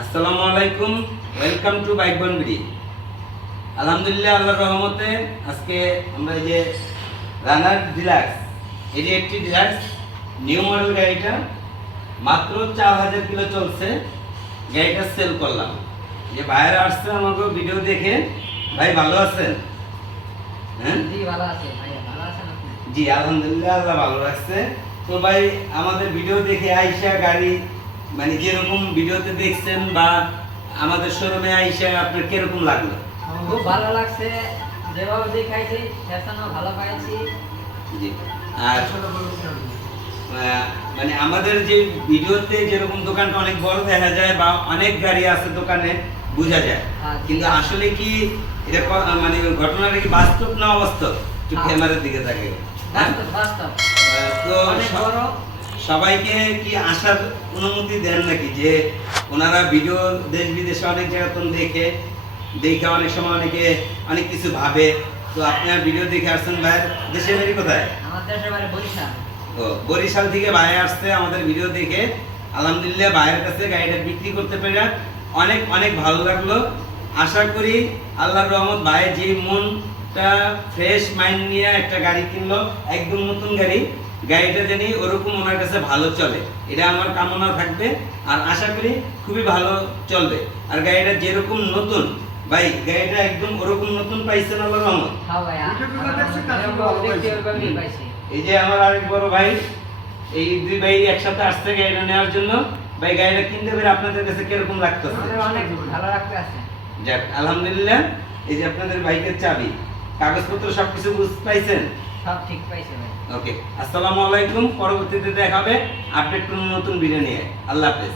আসসালামু আলাইকুম welcome to bike বনবিড়ি আলহামদুলিল্লাহ আল্লাহর রহমতে আজকে আমরা যে রানার ডিলাক্স এটি একটি ডিলাক্স নিউ মডেল গাড়িটা মাত্র চার হাজার কিলো চলছে গাড়িটা সেল করলাম। যে ভাইয়েরা আসছে আমাকে ভিডিও দেখে ভাই ভালো আছেন? হ্যাঁ? জি ভালো আছে ভাইয়া ভালো আছেন জি আলহামদুলিল্লাহ আল্লাহ ভালো রাখছে। তো ভাই আমাদের ভিডিও দেখে আইসা গাড়ি মানে যেরকম ভিডিওতে দেখছেন বা আমাদের শোরুমে আইসা আপনার কীরকম লাগল? খুব ভালো লাগছে। যেভাবে দেখাইছি ফ্যাশনও ভালো পাইছি। জি। আর মানে আমাদের যে ভিডিওতে যেরকম দোকানটা অনেক বড় দেখা যায় বা অনেক গাড়ি আছে দোকানে বোঝা যায়। হ্যাঁ, কিন্তু আসলে কি এটা মানে ঘটনাটা কি বাস্তব না অবাস্তব? একটু হ্যাঁ। ক্যামেরার দিকে থাকে হ্যাঁ? তো অনেক বড় সবাইকে কি আসার অনুমতি দেন নাকি যে ওনারা ভিডিও দেশ বিদেশে অনেক জায়গা তো দেখে দেখে অনেক সময় অনেকে অনেক কিছু ভাবে। তো আপনার ভিডিও দেখে আসছেন ভাই দেশে বাড়ি কোথায়? ও বরিশাল থেকে ভাই আসছে আমাদের ভিডিও দেখে। আলহামদুলিল্লাহ ভাইয়ের কাছে গাড়িটা বিক্রি করতে পেরে অনেক অনেক ভালো লাগল। আশা করি আল্লাহর রহমত ভাই যে মনটা ফ্রেশ মাইন্ড নিয়ে একটা গাড়ি কিনলো একদম নতুন গাড়ি। গাড়িটা জানি ওরকম ওনার কাছে ভালো চলে। এটা আমার কামনা থাকবে আর আশা করি খুবই ভালো চলবে। আর গাড়িটা যেরকম নতুন ভাই গাড়িটা একদম ওরকম নতুন পাইছেন আল্লাহর রহমত? হ্যাঁ এই যে আমার আরেক বড় ভাই এই দুই ভাই একসাথে আসছে গাড়িটা নেওয়ার জন্য। ভাই গাড়িটা কিনতে পেরে আপনাদের কাছে কীরকম লাগতেছে? আমাদের অনেক ভালো লাগতে আছে। যাক আলহামদুলিল্লাহ এই যে আপনাদের বাইকের চাবি কাগজপত্র সবকিছু বুঝ পাইছেন? ওকে আসসালামু আলাইকুম পরবর্তীতে দেখাবে আপডেট কোনো নতুন ভিডিও নিয়ে। আল্লাহ হাফেজ।